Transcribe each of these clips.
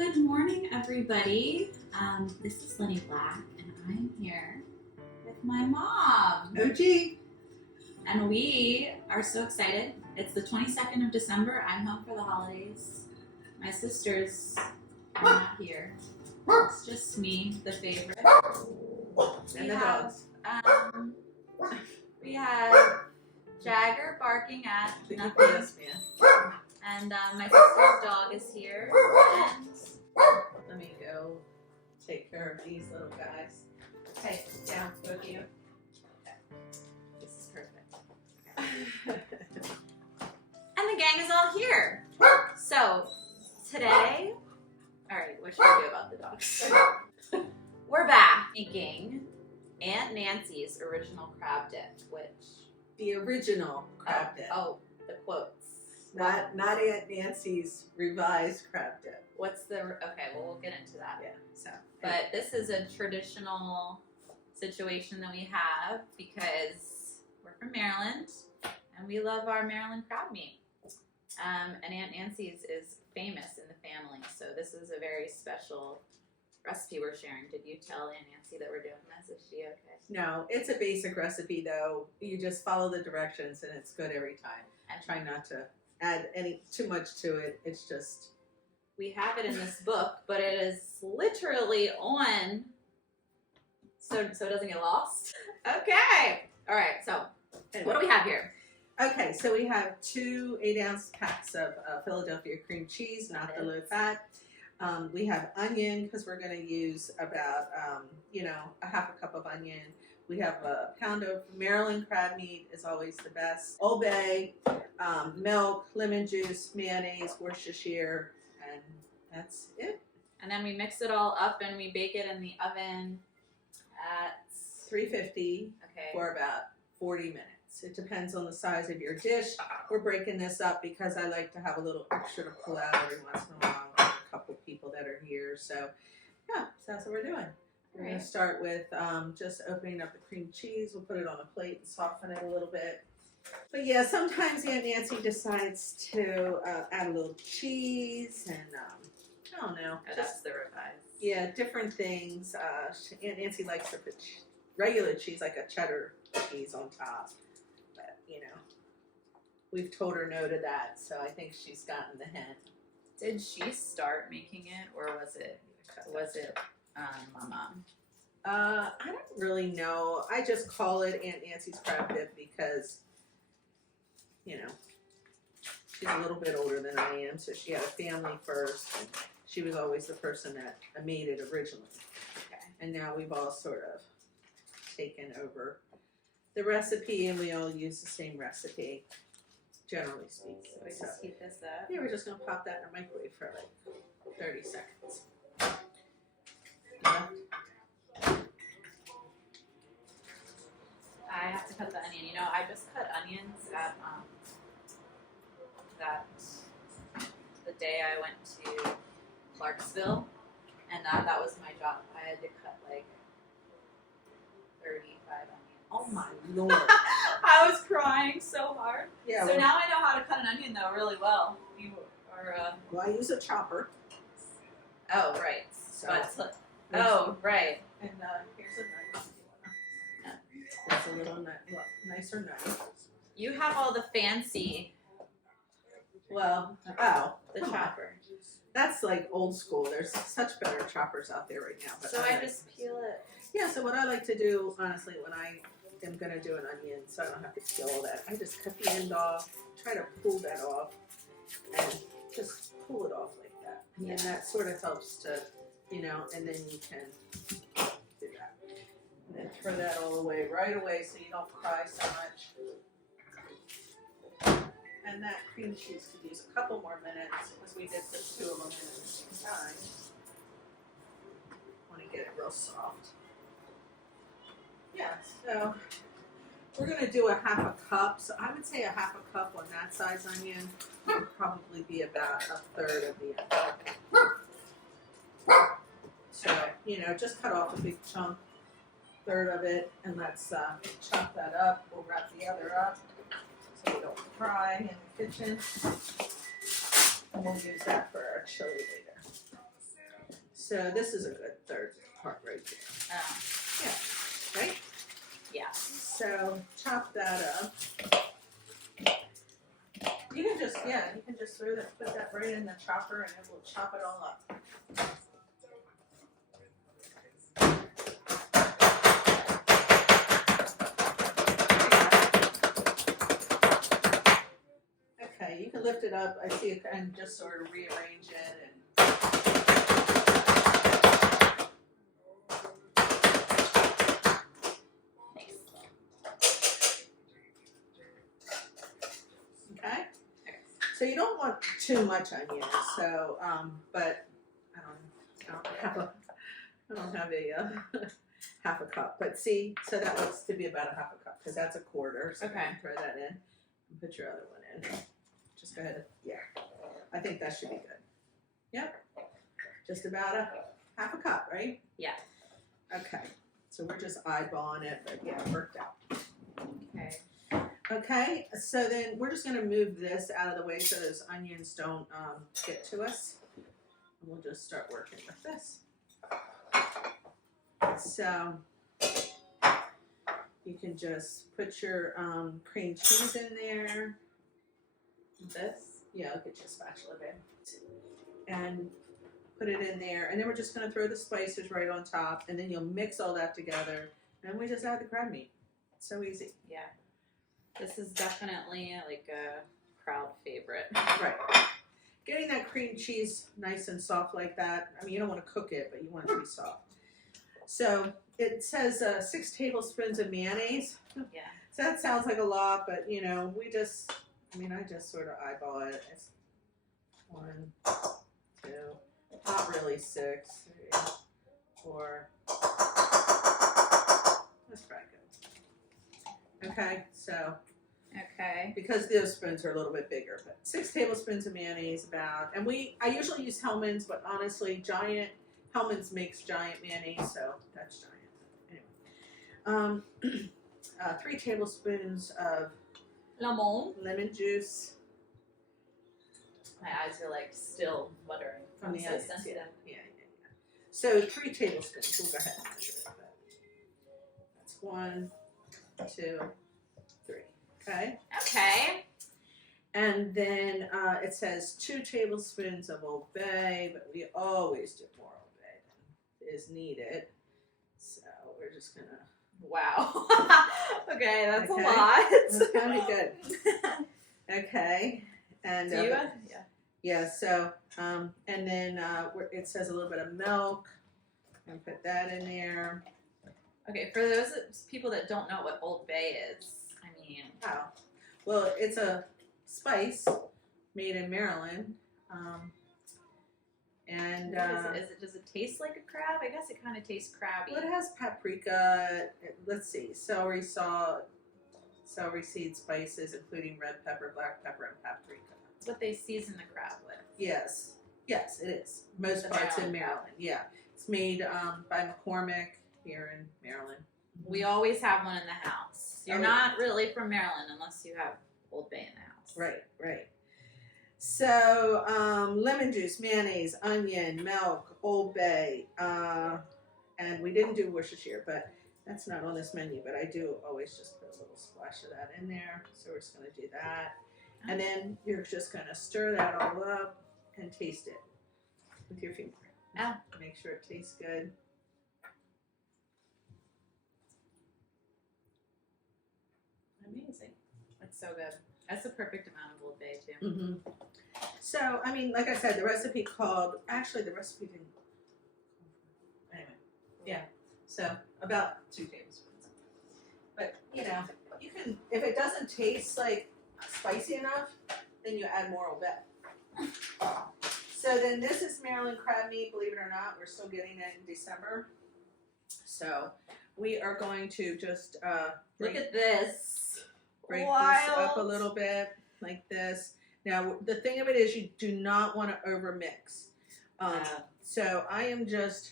Good morning, everybody. This is Leni Black, and I'm here with my mom. OG. And we are so excited. It's the 22nd of December. I'm home for the holidays. My sisters are not here. It's just me, the favorite. And the dogs. We have Jagger barking at nothing. Yes, man. And my sister's dog is here. And Let me go take care of these little guys. Hey, down, both of you. okay. This is perfect. And the gang is all here. So today, all right, what should we do about the dogs? We're back making Aunt Nancy's original crab dip, which The original crab dip. Oh, the quotes. Not Aunt Nancy's revised crab dip. What's the okay? Well, we'll get into that. Yeah. So, But this is a traditional situation that we have because we're from Maryland and we love our Maryland crab meat. And Aunt Nancy's is famous in the family, so this is a very special recipe we're sharing. Did you tell Aunt Nancy that we're doing this? Is she okay? no, it's a basic recipe though. You just follow the directions and it's good every time. And try not to add too much to it. It's just we have it in this book, but it is literally on so it doesn't get lost. Okay. All right. So what do we have here? Okay, so we have 2 8-ounce packs of Philadelphia cream cheese, not the low fat. We have onion because we're going to use about, a half a cup of onion. We have a pound of Maryland crab meat is always the best. Old Bay, milk, lemon juice, mayonnaise, Worcestershire, and that's it. And then we mix it all up and we bake it in the oven at 350 for about 40 minutes. It depends on the size of your dish. We're breaking this up because I like to have a little extra to pull out every once in a while. I have a couple people that are here. So, yeah, so that's what we're doing. We're going to start with just opening up the cream cheese. We'll put it on a plate and soften it a little bit. But yeah, sometimes Aunt Nancy decides to add a little cheese and I don't know. Oh, that's the revised. Yeah, different things. Aunt Nancy likes to put regular cheese, like a cheddar cheese on top. But, we've told her no to that, so I think she's gotten the hint. Did she start making it, or was it my mom? I don't really know. I just call it Aunt Nancy's crab dip because, she's a little bit older than I am, so she had a family first, and she was always the person that made it originally. Okay. And now we've all sort of taken over the recipe, and we all use the same recipe, generally speaking. So we just heat this up. Yeah, we're just gonna pop that in our microwave for like 30 seconds. I have to cut the onion. I just cut onions at the day I went to Clarksville, and that was my job. I had to cut like 35 onions. Oh my Lord. I was crying so hard. Yeah. So now I know how to cut an onion though really well. You are. Well, I use a chopper. Oh right. So, Right. And here's a knife. It's a little nicer knife. You have all the fancy. Well, The chopper. That's like old school. There's such better choppers out there right now. But So I just peel it. Yeah, so what I like to do, honestly, when I am going to do an onion, so I don't have to peel all that, I just cut the end off, try to pull that off, and just pull it off like that. And then that sort of helps to, and then you can do that. And then throw that all away right away so you don't cry so much. And that cream cheese could use a couple more minutes because we did put 2 of them in at the same time. Want to get it real soft. Yeah, so we're going to do a half a cup. So I would say a half a cup on that size onion would probably be about a third of the onion. So, just cut off a big chunk, third of it, and let's chop that up. We'll wrap the other up so we don't fry in the kitchen. And we'll use that for our chili later. So this is a good third part right there. Yeah. Right? Yeah. So chop that up. You can just put that right in the chopper and it will chop it all up. Okay, you can lift it up. I see it and just sort of rearrange it and okay. So you don't want too much onion. So, but I don't have a half a cup. But see, so that looks to be about a half a cup because that's a quarter. So Okay. you can throw that in and put your other one in. Just go ahead. Yeah, I think that should be good. Yep, just about a half a cup, right? Yeah. Okay. So we're just eyeballing it, but yeah, it worked out. Okay. Okay, so then we're just gonna move this out of the way so those onions don't get to us. And we'll just start working with this. So you can just put your cream cheese in there. This? Yeah, I'll get you a spatula, babe. And put it in there, and then we're just gonna throw the spices right on top, and then you'll mix all that together, and we just add the crab meat. So easy. Yeah. This is definitely like a crowd favorite. Right. Getting that cream cheese nice and soft like that. I mean, you don't want to cook it, but you want it to be soft. So it says 6 tablespoons of mayonnaise. Yeah. So that sounds like a lot, but you know, I just sort of eyeball it. It's 1, 2, not really 6, 3, 4. That's probably good. Okay, so. Okay. Because those spoons are a little bit bigger, but 6 tablespoons of mayonnaise about, and I usually use Hellmann's, but honestly, Hellmann's makes giant mayonnaise, so that's giant. Anyway, 3 tablespoons of lemon juice. My eyes are like still watering. From the so onions, sensitive. yeah. So 3 tablespoons. We'll go ahead and measure it. That's 1, 2, 3. Okay. Okay. And then it says 2 tablespoons of Old Bay, but we always do more Old Bay than is needed. So we're just gonna. Wow. Okay, that's Okay. a lot. That's kind of good. Okay. And Do you? Yeah. yeah. So and then it says a little bit of milk. And put that in there. Okay, for those people that don't know what Old Bay is, I mean. Wow. Well, it's a spice made in Maryland. And Does it taste like a crab? I guess it kind of tastes crabby. well, it has paprika. Let's see, celery salt, celery seed spices, including red pepper, black pepper, and paprika. It's what they season the crab with. Yes, it is. Most The parts in Maryland Maryland. Yeah, it's made by McCormick here in Maryland. We always have one in the house. You're Oh, not really from Maryland unless you have Old Bay in the house. Right. So, lemon juice, mayonnaise, onion, milk, Old Bay, and we didn't do Worcestershire, but that's not on this menu, but I do always just put a little splash of that in there. So we're just going to do that. And then you're just going to stir that all up and taste it with your finger. Oh. Make sure it tastes good. Amazing. It's so good. That's the perfect amount of Old Bay too. Mm-hmm. So, I mean, like I said, the recipe didn't. Anyway, yeah. So about 2 tablespoons. But you know, you can, if it doesn't taste like spicy enough, then you add more Old Bay. So then this is Maryland crab meat. Believe it or not, we're still getting it in December. So we are going to just Look at this. break this up a little bit like this. Now, the thing of it is you do not want to overmix. So I am just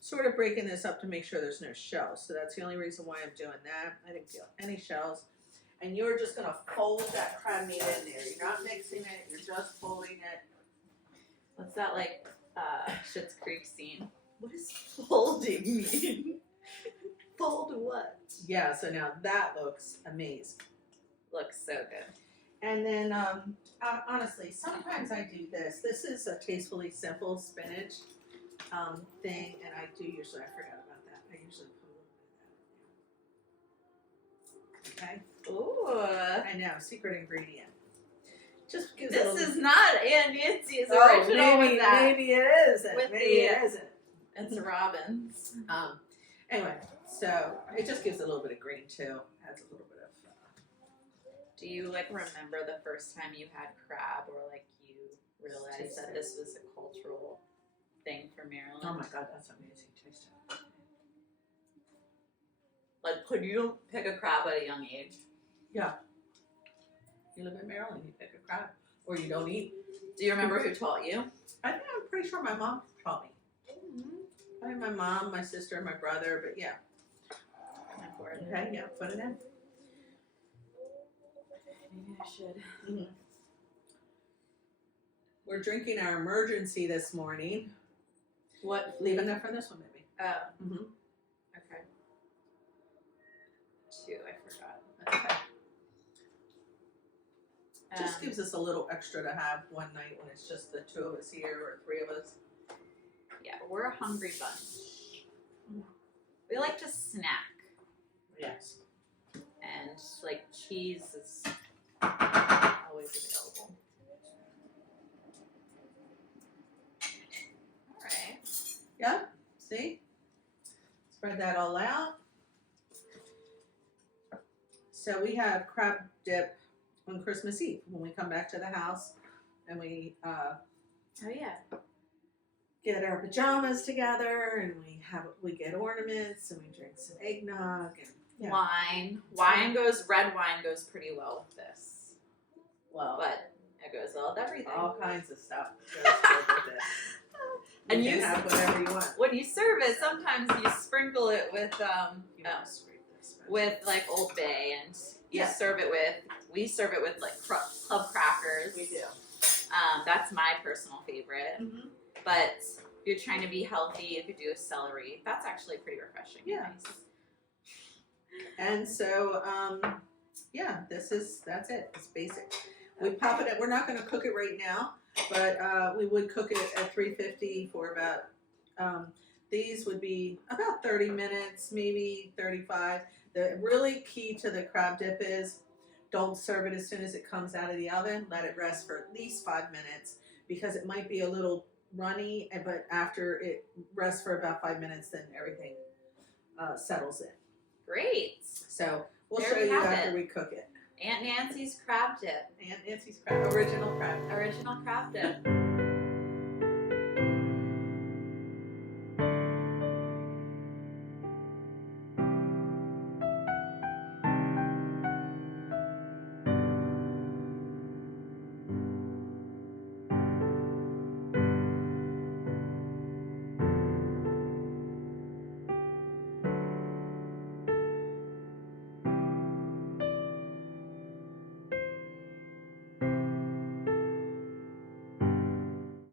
sort of breaking this up to make sure there's no shells. So that's the only reason why I'm doing that. I didn't feel any shells. And you're just going to fold that crab meat in there. You're not mixing it. You're just folding it. What's that like? Schitt's Creek scene. What does folding mean? Fold what? Yeah, so now that looks amazing. Looks so good. And then, honestly, sometimes I do this. This is a Tastefully Simple spinach thing, and I do usually, I forgot about that. I usually put a little bit of that in there. Okay? Ooh. I know, secret ingredient. Just gives This it a little... is not Aunt Nancy's Oh, original with that. maybe it isn't. With Maybe the- it isn't. It's Robin's. Anyway, so it just gives a little bit of green too. Adds a little bit of. Do you like remember the first time you had crab, or like you realized that this was a cultural thing for Maryland? Oh my God, that's amazing. Taste it. Like, could you pick a crab at a young age? Yeah. You live in Maryland, you pick a crab, or you don't eat. Do you remember who taught you? I'm pretty sure my mom taught me. I have my mom, my sister, and my brother, but yeah. Okay, yeah, put it in. Maybe I should. Mm-hmm. We're drinking our emergency this morning. What? Leave enough for this one, maybe. Oh. Mm-hmm. Okay. 2, I forgot. Okay. Just Um, gives us a little extra to have one night when it's just the 2 of us here or 3 of us. Yeah, we're a hungry bunch. We like to snack, Yes. and like cheese is always available. All right. Yeah. See? Spread that all out. So we have crab dip on Christmas Eve when we come back to the house, and we Oh yeah. get our pajamas together, and we get ornaments, and we drink some eggnog and Red wine goes pretty well with this, well, but it goes well with everything. all kinds of stuff goes good with it. And you you can have whatever you want. When you serve it, sometimes you sprinkle it with You want to scrape this, but- with like Old Bay, and we Yeah. serve it with like club crackers. We do. That's my personal favorite. Mm-hmm. But if you're trying to be healthy, you could do a celery. That's actually pretty refreshing. Yeah. And nice. And so, that's it. It's basic. We pop it. We're not going to cook it right now, but we would cook it at 350 for about. These would be about 30 minutes, maybe 35. The really key to the crab dip is don't serve it as soon as it comes out of the oven. Let it rest for at least 5 minutes because it might be a little runny, but after it rests for about 5 minutes, then everything settles in. Great. So we'll There show we you have after it. we cook it. Aunt Nancy's crab dip. Aunt Nancy's crab, original crab. Original crab dip.